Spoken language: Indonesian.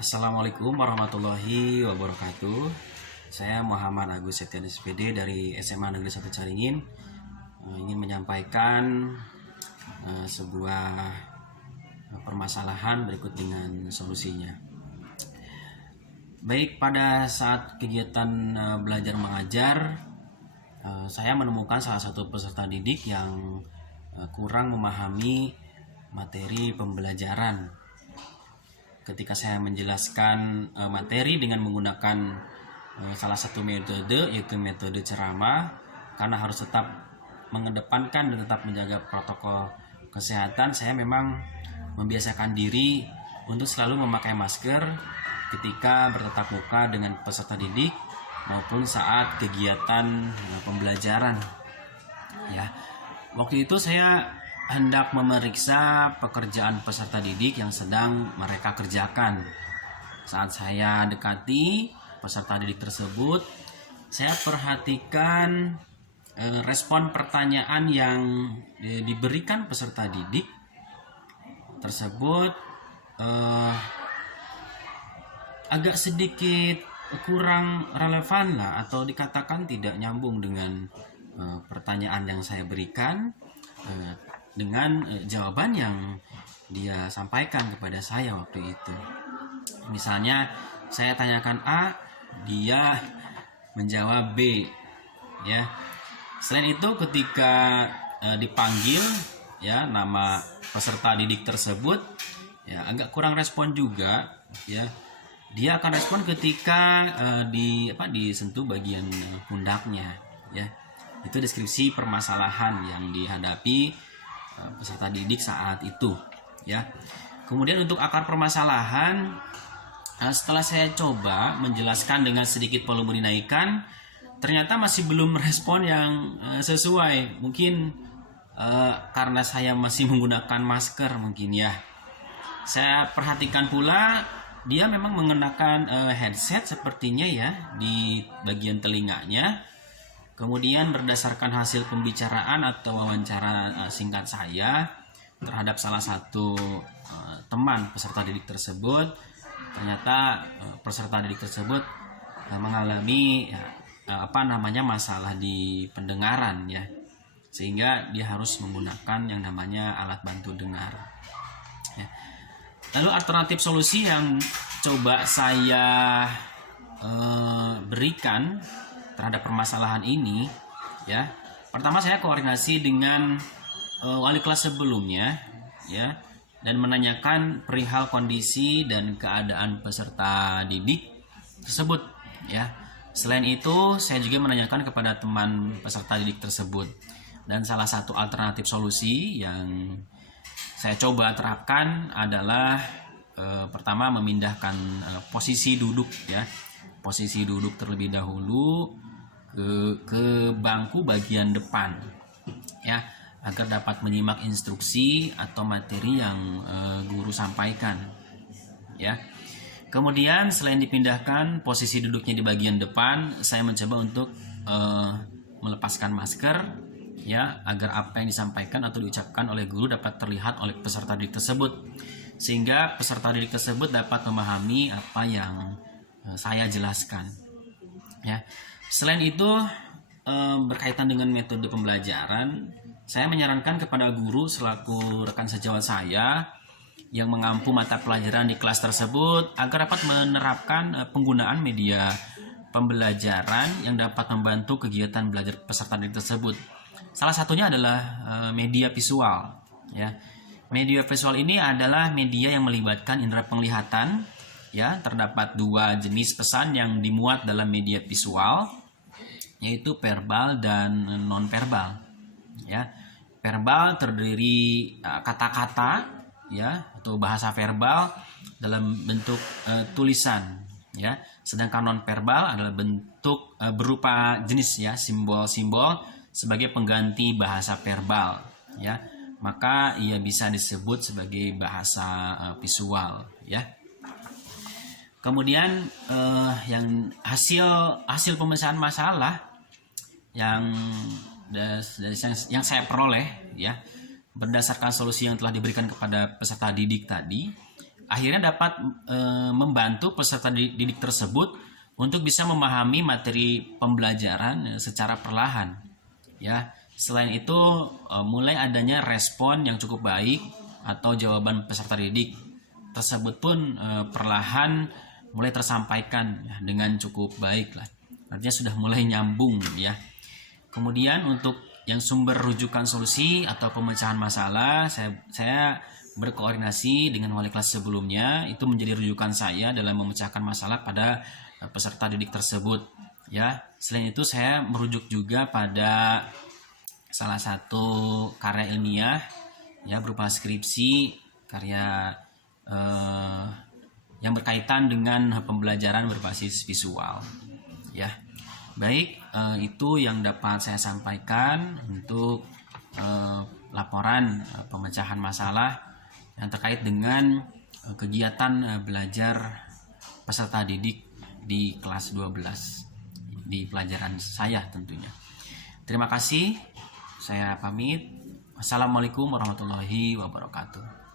Assalamualaikum warahmatullahi wabarakatuh. Saya Muhammad Agus Septian SPD dari SMA Negeri 1 Caringin, ingin menyampaikan sebuah permasalahan berikut dengan solusinya. Baik, pada saat kegiatan belajar mengajar, saya menemukan salah satu peserta didik yang kurang memahami materi pembelajaran. Ketika saya menjelaskan materi dengan menggunakan salah satu metode, yaitu metode ceramah, karena harus tetap mengedepankan dan tetap menjaga protokol kesehatan, saya memang membiasakan diri untuk selalu memakai masker ketika bertatap muka dengan peserta didik maupun saat kegiatan pembelajaran. Ya, waktu itu saya hendak memeriksa pekerjaan peserta didik yang sedang mereka kerjakan. Saat saya dekati peserta didik tersebut, saya perhatikan respon pertanyaan yang diberikan peserta didik tersebut agak sedikit kurang relevan lah, atau dikatakan tidak nyambung dengan pertanyaan yang saya berikan dengan jawaban yang dia sampaikan kepada saya waktu itu. Misalnya saya tanyakan A, dia menjawab B, ya. Selain itu ketika dipanggil ya nama peserta didik tersebut, ya agak kurang respon juga, ya. Dia akan respon ketika disentuh bagian pundaknya, ya. Itu deskripsi permasalahan yang dihadapi peserta didik saat itu, ya. Kemudian untuk akar permasalahan, setelah saya coba menjelaskan dengan sedikit volume dinaikkan, ternyata masih belum respon yang sesuai. Mungkin karena saya masih menggunakan masker mungkin, ya. Saya perhatikan pula dia memang mengenakan headset sepertinya, ya, di bagian telinganya. Kemudian berdasarkan hasil pembicaraan atau wawancara singkat saya terhadap salah satu teman peserta didik tersebut, ternyata peserta didik tersebut mengalami masalah di pendengaran, ya, sehingga dia harus menggunakan yang namanya alat bantu dengar, ya. Lalu alternatif solusi yang coba saya berikan terhadap permasalahan ini, ya, pertama saya koordinasi dengan wali kelas sebelumnya, ya, dan menanyakan perihal kondisi dan keadaan peserta didik tersebut, ya. Selain itu saya juga menanyakan kepada teman peserta didik tersebut, dan salah satu alternatif solusi yang saya coba terapkan adalah pertama memindahkan posisi duduk, ya, posisi duduk terlebih dahulu ke bangku bagian depan, ya, agar dapat menyimak instruksi atau materi yang guru sampaikan, ya. Kemudian selain dipindahkan posisi duduknya di bagian depan, saya mencoba untuk melepaskan masker, ya, agar apa yang disampaikan atau diucapkan oleh guru dapat terlihat oleh peserta didik tersebut, sehingga peserta didik tersebut dapat memahami apa yang saya jelaskan, ya. Selain itu, berkaitan dengan metode pembelajaran, saya menyarankan kepada guru selaku rekan sejawat saya yang mengampu mata pelajaran di kelas tersebut agar dapat menerapkan penggunaan media pembelajaran yang dapat membantu kegiatan belajar peserta didik tersebut. Salah satunya adalah media visual, ya. Media visual ini adalah media yang melibatkan indera penglihatan, ya. Terdapat dua jenis pesan yang dimuat dalam media visual, yaitu verbal dan non-verbal, ya. Verbal terdiri kata-kata, ya, atau bahasa verbal dalam bentuk tulisan, ya. Sedangkan non-verbal adalah bentuk berupa jenis, ya, simbol-simbol sebagai pengganti bahasa verbal, ya. Maka ia bisa disebut sebagai bahasa visual, ya. Kemudian yang hasil pemecahan masalah yang saya peroleh, ya, berdasarkan solusi yang telah diberikan kepada peserta didik tadi akhirnya dapat membantu peserta didik tersebut untuk bisa memahami materi pembelajaran secara perlahan. Ya, selain itu mulai adanya respon yang cukup baik atau jawaban peserta didik tersebut pun perlahan mulai tersampaikan ya, dengan cukup baik lah. Artinya sudah mulai nyambung ya. Kemudian untuk yang sumber rujukan solusi atau pemecahan masalah, saya berkoordinasi dengan wali kelas sebelumnya, itu menjadi rujukan saya dalam memecahkan masalah pada peserta didik tersebut ya. Selain itu saya merujuk juga pada salah satu karya ilmiah ya, berupa skripsi karya yang berkaitan dengan pembelajaran berbasis visual ya. Baik, itu yang dapat saya sampaikan untuk laporan pemecahan masalah yang terkait dengan kegiatan belajar peserta didik di kelas 12 di pelajaran saya tentunya. Terima kasih, saya pamit. Wassalamualaikum warahmatullahi wabarakatuh.